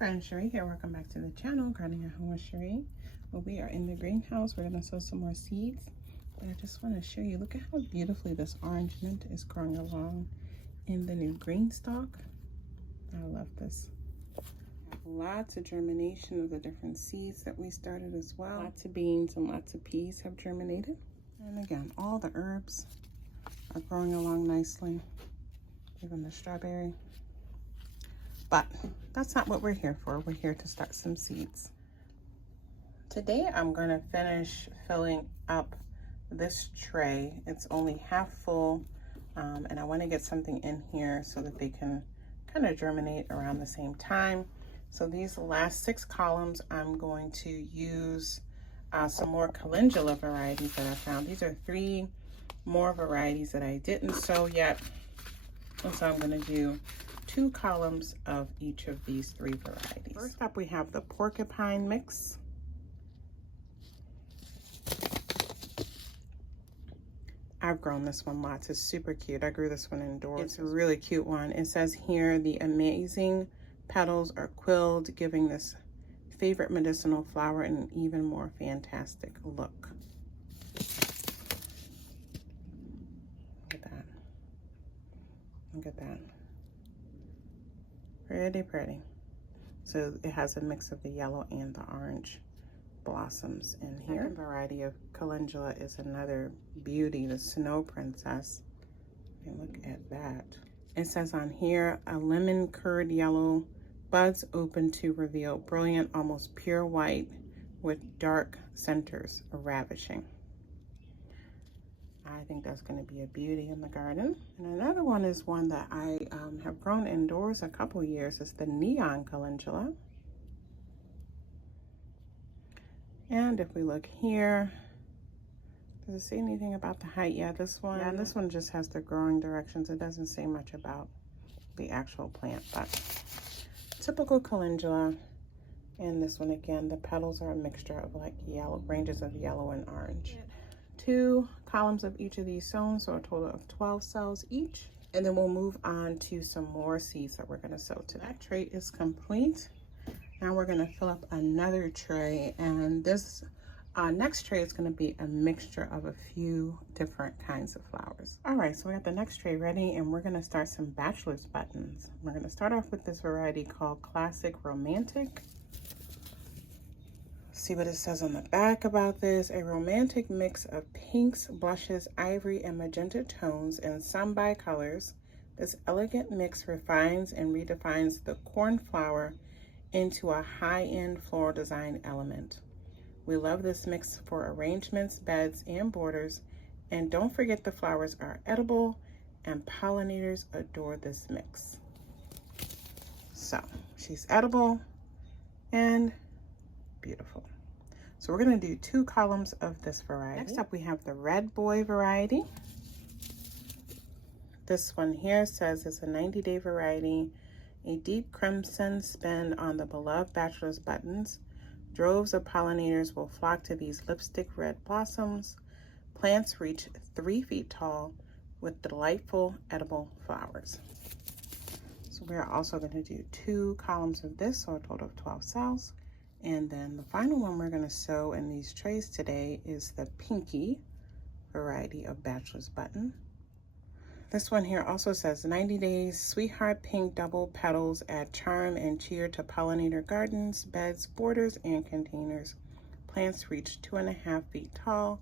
friends, Cherie here. Welcome back to the channel, Gardening at Home with Cherie. Well, we are in the greenhouse. We're going to sow some more seeds. But I just want to show you, look at how beautifully this orange mint is growing along in the new green stalk. I love this. Lots of germination of the different seeds that we started as well. Lots of beans and lots of peas have germinated. And again, all the herbs are growing along nicely. Even the strawberry. But that's not what we're here for. We're here to start some seeds. Today I'm going to finish filling up this tray. It's only half full, and I want to get something in here so that they can kind of germinate around the same time. So these last 6 columns, I'm going to use some more calendula varieties that I found. These are 3 more varieties that I didn't sow yet. And so I'm going to do 2 columns of each of these 3 varieties. First up, we have the porcupine mix. I've grown this one lots. It's super cute. I grew this one indoors. It's a really cute one. It says here, the amazing petals are quilled, giving this favorite medicinal flower an even more fantastic look. Look at that. Look at that. Pretty, pretty. So it has a mix of the yellow and the orange blossoms in here. Second variety of calendula is another beauty, the Snow Princess. And look at that. It says on here, a lemon curd yellow, buds open to reveal brilliant, almost pure white with dark centers, ravishing. I think that's going to be a beauty in the garden. And another one is one that I have grown indoors a couple years. It's the neon calendula. And if we look here, does it say anything about the height? Yeah, this one. Yeah, this one just has the growing directions. It doesn't say much about the actual plant, but typical calendula. And this one again, the petals are a mixture of like yellow, ranges of yellow and orange. 2 columns of each of these sown, so a total of 12 cells each. And then we'll move on to some more seeds that we're going to sow today. That tray is complete. Now we're going to fill up another tray, and this next tray is going to be a mixture of a few different kinds of flowers. All right, so we got the next tray ready, and we're going to start some bachelor's buttons. We're going to start off with this variety called Classic Romantic. See what it says on the back about this. A romantic mix of pinks, blushes, ivory, and magenta tones and some bicolors. This elegant mix refines and redefines the cornflower into a high-end floral design element. We love this mix for arrangements, beds, and borders. And don't forget the flowers are edible and pollinators adore this mix. So she's edible and beautiful. So we're going to do 2 columns of this variety. Next up, we have the Red Boy variety. This one here says it's a 90-day variety, a deep crimson spin on the beloved bachelor's buttons. Droves of pollinators will flock to these lipstick red blossoms. Plants reach 3 feet tall with delightful edible flowers. So we're also going to do 2 columns of this, so a total of 12 cells. And then the final one we're going to sow in these trays today is the Pinky variety of bachelor's button. This one here also says 90 days, sweetheart pink double petals add charm and cheer to pollinator gardens, beds, borders, and containers. Plants reach 2.5 feet tall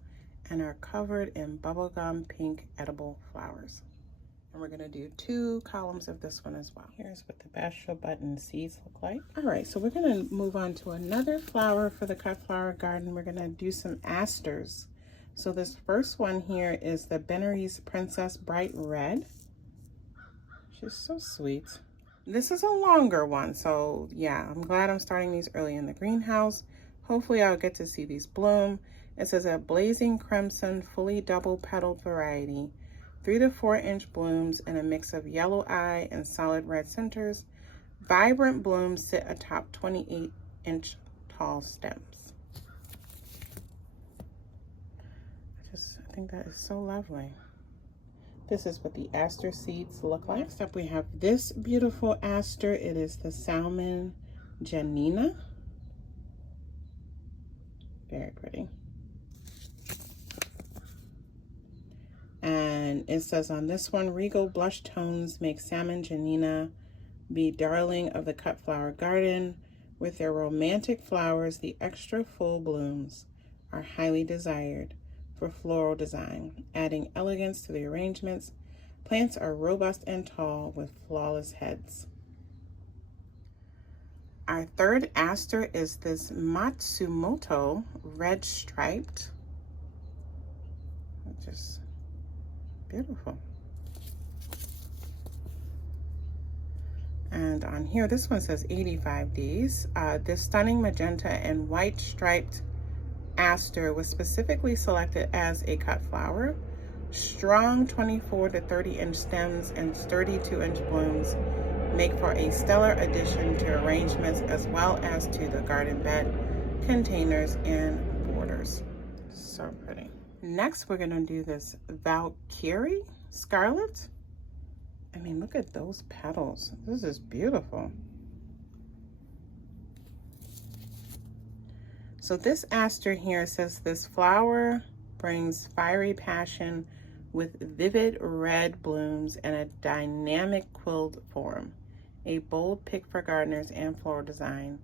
and are covered in bubblegum pink edible flowers. And we're going to do 2 columns of this one as well. Here's what the bachelor button seeds look like. All right, so we're going to move on to another flower for the cut flower garden. We're going to do some asters. So this first one here is the Bennery's Princess Bright Red. She's so sweet. This is a longer one, so yeah, I'm glad I'm starting these early in the greenhouse. Hopefully I'll get to see these bloom. It says a blazing crimson, fully double petaled variety. 3 to 4 inch blooms and a mix of yellow eye and solid red centers. Vibrant blooms sit atop 28-inch tall stems. I think that is so lovely. This is what the aster seeds look like. Next up we have this beautiful aster. It is the salmon Janina. Very pretty. And it says on this one, regal blush tones make Salmon Janina be darling of the cut flower garden. With their romantic flowers, the extra full blooms are highly desired for floral design, adding elegance to the arrangements. Plants are robust and tall with flawless heads. Our third aster is this Matsumoto red striped. Just beautiful. And on here, this one says 85 days. This stunning magenta and white striped aster was specifically selected as a cut flower. Strong 24 to 30 inch stems and sturdy 2-inch blooms make for a stellar addition to arrangements as well as to the garden bed, containers, and borders. So pretty. Next, we're gonna do this Valkyrie Scarlet. I mean, look at those petals. This is beautiful. So this aster here says this flower brings fiery passion with vivid red blooms and a dynamic quilled form. A bold pick for gardeners and floral design,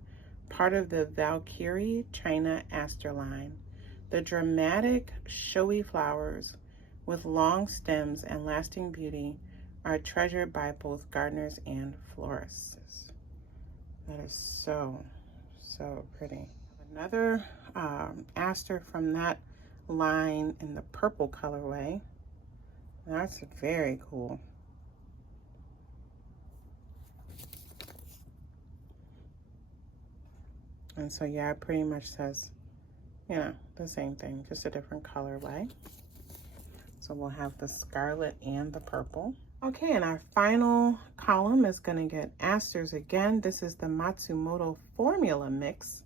part of the Valkyrie China aster line. The dramatic, showy flowers with long stems and lasting beauty are treasured by both gardeners and florists. That is so, so pretty. Another aster from that line in the purple colorway. That's very cool. And so yeah, it pretty much says, you know, the same thing, just a different colorway. So we'll have the scarlet and the purple. Okay, and our final column is gonna get asters again. This is the Matsumoto Formula Mix.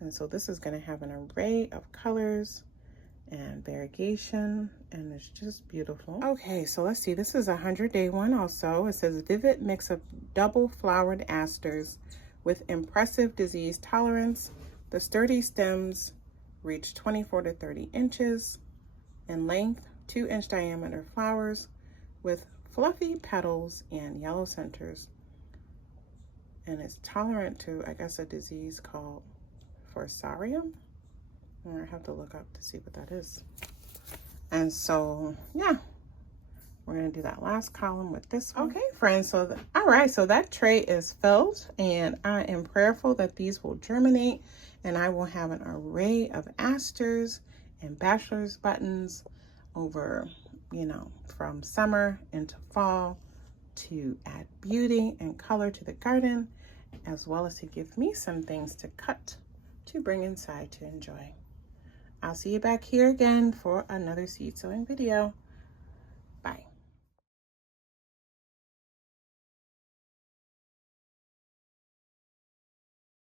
And so this is gonna have an array of colors and variegation, and it's just beautiful. Okay, so let's see, this is a 100-day one also. It says vivid mix of double flowered asters with impressive disease tolerance. The sturdy stems reach 24 to 30 inches in length, 2-inch diameter flowers with fluffy petals and yellow centers. And it's tolerant to, I guess, a disease called Forsarium. I have to look up to see what that is. And so, yeah, we're gonna do that last column with this one. Okay, friends, so all right, so that tray is filled, and I am prayerful that these will germinate, and I will have an array of asters and bachelor's buttons over, you know, from summer into fall to add beauty and color to the garden, as well as to give me some things to cut to bring inside to enjoy. I'll see you back here again for another seed sowing video. Bye.